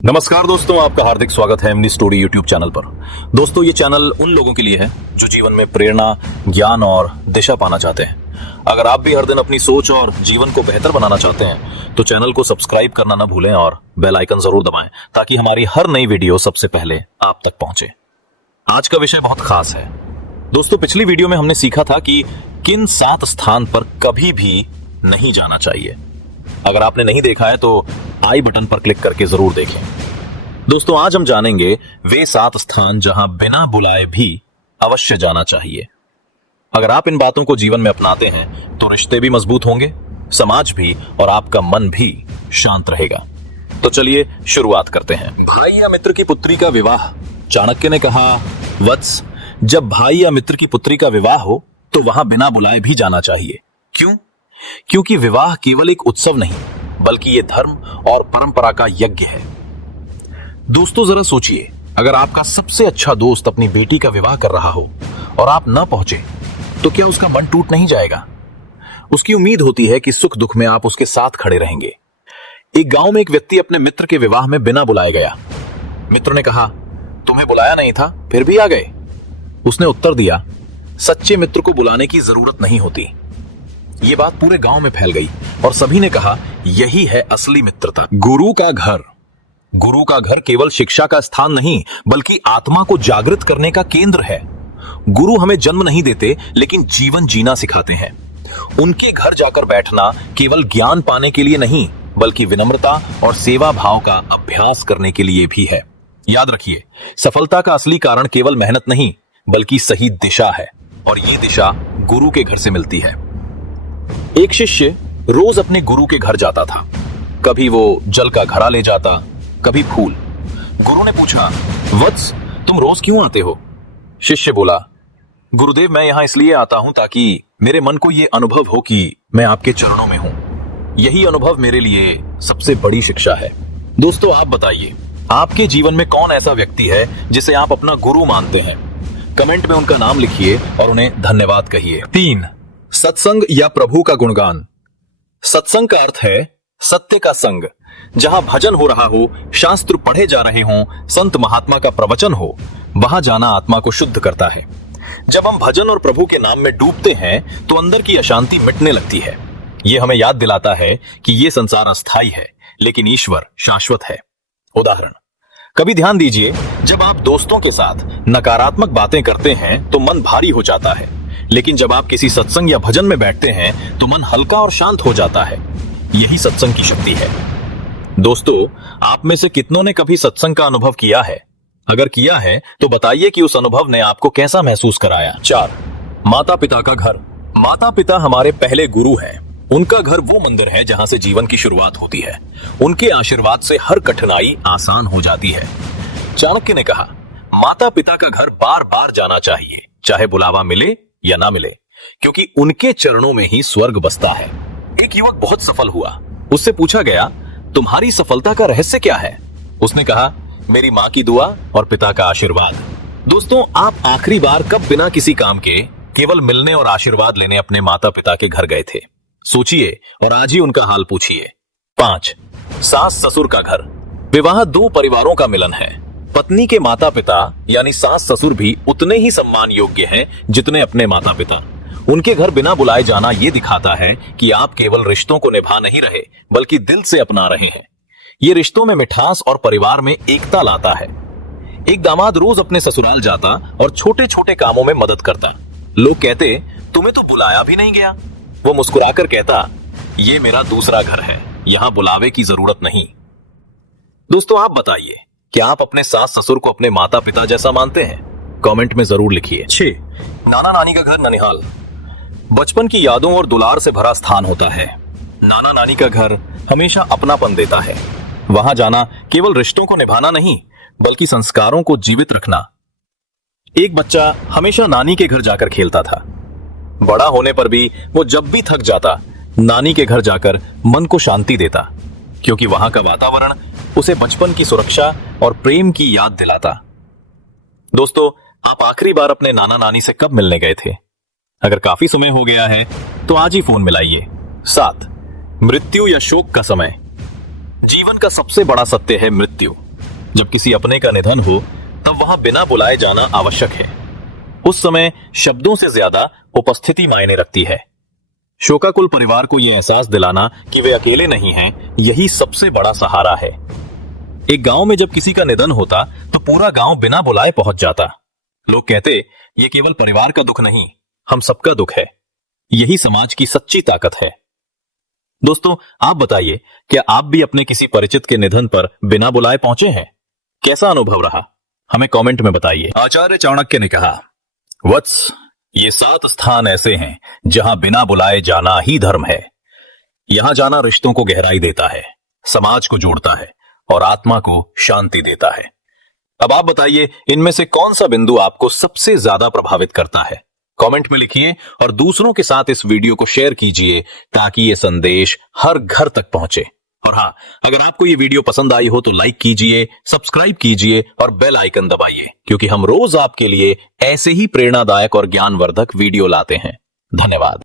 नमस्कार दोस्तों, आपका हार्दिक स्वागत है एमनी स्टोरी यूट्यूब चैनल पर। दोस्तों, ये चैनल उन लोगों के लिए है जो जीवन में प्रेरणा, ज्ञान और दिशा पाना चाहते हैं। अगर आप भी हर दिन अपनी सोच और जीवन को बेहतर बनाना चाहते हैं तो चैनल को सब्सक्राइब करना ना भूलें और बेल आइकन जरूर दबाएं ताकि हमारी हर नई वीडियो सबसे पहले आप तक पहुंचे। आज का विषय बहुत खास है दोस्तों। पिछली वीडियो में हमने सीखा था कि किन 7 स्थान पर कभी भी नहीं जाना चाहिए। अगर आपने नहीं देखा है तो आई बटन पर क्लिक करके जरूर देखें। दोस्तों, आज हम जानेंगे वे 7 स्थान जहां बिना बुलाए भी अवश्य जाना चाहिए। अगर आप इन बातों को जीवन में अपनाते हैं तो रिश्ते भी मजबूत होंगे, समाज भी, और आपका मन भी शांत रहेगा। तो चलिए शुरुआत करते हैं। भाई या मित्र की पुत्री का विवाह। चाणक्य ने कहा, वत्स, जब भाई या मित्र की पुत्री का विवाह हो तो वहां बिना बुलाए भी जाना चाहिए। क्यों? क्योंकि विवाह केवल एक उत्सव नहीं बल्कि ये धर्म और परंपरा का यज्ञ है। दोस्तों, जरा सोचिए, अगर आपका सबसे अच्छा दोस्त अपनी बेटी का विवाह कर रहा हो और आप न पहुंचे तो क्या उसका मन टूट नहीं जाएगा? उसकी उम्मीद होती है कि सुख दुख में आप उसके साथ खड़े रहेंगे। एक गांव में एक व्यक्ति अपने मित्र के विवाह में बिना बुलाए गया। मित्र ने कहा, तुम्हें बुलाया नहीं था फिर भी आ गए? उसने उत्तर दिया, सच्चे मित्र को बुलाने की जरूरत नहीं होती। ये बात पूरे गांव में फैल गई और सभी ने कहा, यही है असली मित्रता। गुरु का घर। गुरु का घर केवल शिक्षा का स्थान नहीं बल्कि आत्मा को जागृत करने का केंद्र है। गुरु हमें जन्म नहीं देते लेकिन जीवन जीना सिखाते हैं। उनके घर जाकर बैठना केवल ज्ञान पाने के लिए नहीं बल्कि विनम्रता और सेवा भाव का अभ्यास करने के लिए भी है। याद रखिए, सफलता का असली कारण केवल मेहनत नहीं बल्कि सही दिशा है, और ये दिशा गुरु के घर से मिलती है। एक शिष्य रोज अपने गुरु के घर जाता था। कभी वो जल का घड़ा ले जाता, कभी फूल। गुरु ने पूछा, वत्स, तुम रोज क्यों आते हो? शिष्य बोला, गुरुदेव, मैं यहां इसलिए आता हूं ताकि मेरे मन को यह अनुभव हो कि मैं आपके चरणों में हूं। यही अनुभव मेरे लिए सबसे बड़ी शिक्षा है। दोस्तों, आप बताइए, आपके जीवन में कौन ऐसा व्यक्ति है जिसे आप अपना गुरु मानते हैं? कमेंट में उनका नाम लिखिए और उन्हें धन्यवाद कहिए। 3, सत्संग या प्रभु का गुणगान। सत्संग का अर्थ है सत्य का संग। जहां भजन हो रहा हो, शास्त्र पढ़े जा रहे हों, संत महात्मा का प्रवचन हो, वहां जाना आत्मा को शुद्ध करता है। जब हम भजन और प्रभु के नाम में डूबते हैं तो अंदर की अशांति मिटने लगती है। यह हमें याद दिलाता है कि यह संसार अस्थायी है लेकिन ईश्वर शाश्वत है। उदाहरण, कभी ध्यान दीजिए, जब आप दोस्तों के साथ नकारात्मक बातें करते हैं तो मन भारी हो जाता है, लेकिन जब आप किसी सत्संग या भजन में बैठते हैं तो मन हल्का और शांत हो जाता है। यही सत्संग की शक्ति है। दोस्तों, आप में से कितनों ने कभी सत्संग का अनुभव किया है? अगर किया है तो बताइए कि उस अनुभव ने आपको कैसा महसूस कराया। 4, माता पिता का घर। माता पिता हमारे पहले गुरु हैं। उनका घर वो मंदिर है जहां से जीवन की शुरुआत होती है। उनके आशीर्वाद से हर कठिनाई आसान हो जाती है। चाणक्य ने कहा, माता पिता का घर बार बार जाना चाहिए, चाहे बुलावा मिले या ना मिले, क्योंकि उनके चरणों में ही स्वर्ग बसता है। एक युवक बहुत सफल हुआ। उससे पूछा गया, तुम्हारी सफलता का रहस्य क्या है? उसने कहा, मेरी माँ की दुआ और पिता का आशीर्वाद। दोस्तों, आप आखिरी बार कब बिना किसी काम के केवल मिलने और आशीर्वाद लेने अपने माता पिता के घर गए थे? सोचिए और आज ही उनका हाल पूछिए। 5, सास ससुर का घर। विवाह 2 परिवारों का मिलन है। पत्नी के माता पिता यानी सास ससुर भी उतने ही सम्मान योग्य हैं जितने अपने माता पिता। उनके घर बिना बुलाए जाना ये दिखाता है कि आप केवल रिश्तों को निभा नहीं रहे बल्कि दिल से अपना रहे हैं। ये रिश्तों में मिठास और परिवार में एकता लाता है। एक दामाद रोज अपने ससुराल जाता और छोटे छोटे कामों में मदद करता। लोग कहते, तुम्हें तो बुलाया भी नहीं गया। वो मुस्कुराकर कहता, ये मेरा दूसरा घर है, यहां बुलावे की जरूरत नहीं। दोस्तों, आप बताइए, क्या आप अपने सास ससुर को अपने माता पिता जैसा मानते हैं? कमेंट में जरूर लिखिए। 6, नाना नानी का घर ननिहाल। बचपन की यादों और दुलार से भरा स्थान होता है। नाना नानी का घर हमेशा अपनापन देता है। वहां जाना केवल रिश्तों को निभाना नहीं बल्कि संस्कारों को जीवित रखना। एक बच्चा हमेशा नानी के घर जाकर खेलता था। बड़ा होने पर भी वो जब भी थक जाता नानी के घर जाकर मन को शांति देता, क्योंकि वहां का वातावरण उसे बचपन की सुरक्षा और प्रेम की याद दिलाता। दोस्तों, आप आखिरी बार अपने नाना नानी से कब मिलने गए थे? अगर काफी समय हो गया है तो आज ही फोन मिलाइए। 7, मृत्यु या शोक का समय। जीवन का सबसे बड़ा सत्य है मृत्यु। जब किसी अपने का निधन हो तब वहां बिना बुलाए जाना आवश्यक है। उस समय शब्दों से ज्यादा उपस्थिति मायने रखती है। शोकाकुल परिवार को यह एहसास दिलाना कि वे अकेले नहीं हैं, यही सबसे बड़ा सहारा है। एक गांव में जब किसी का निधन होता तो पूरा गांव बिना बुलाए पहुंच जाता। लोग कहते, यह केवल परिवार का दुख नहीं, हम सबका दुख है। यही समाज की सच्ची ताकत है। दोस्तों, आप बताइए, क्या आप भी अपने किसी परिचित के निधन पर बिना बुलाए पहुंचे हैं? कैसा अनुभव रहा, हमें कमेंट में बताइए। आचार्य चाणक्य ने कहा, वत्स, ये 7 स्थान ऐसे हैं जहां बिना बुलाए जाना ही धर्म है। यहां जाना रिश्तों को गहराई देता है, समाज को जोड़ता है और आत्मा को शांति देता है। अब आप बताइए, इनमें से कौन सा बिंदु आपको सबसे ज्यादा प्रभावित करता है? कमेंट में लिखिए और दूसरों के साथ इस वीडियो को शेयर कीजिए ताकि ये संदेश हर घर तक पहुंचे। और हां, अगर आपको ये वीडियो पसंद आई हो तो लाइक कीजिए, सब्सक्राइब कीजिए और बेल आइकन दबाइए, क्योंकि हम रोज आपके लिए ऐसे ही प्रेरणादायक और ज्ञानवर्धक वीडियो लाते हैं। धन्यवाद।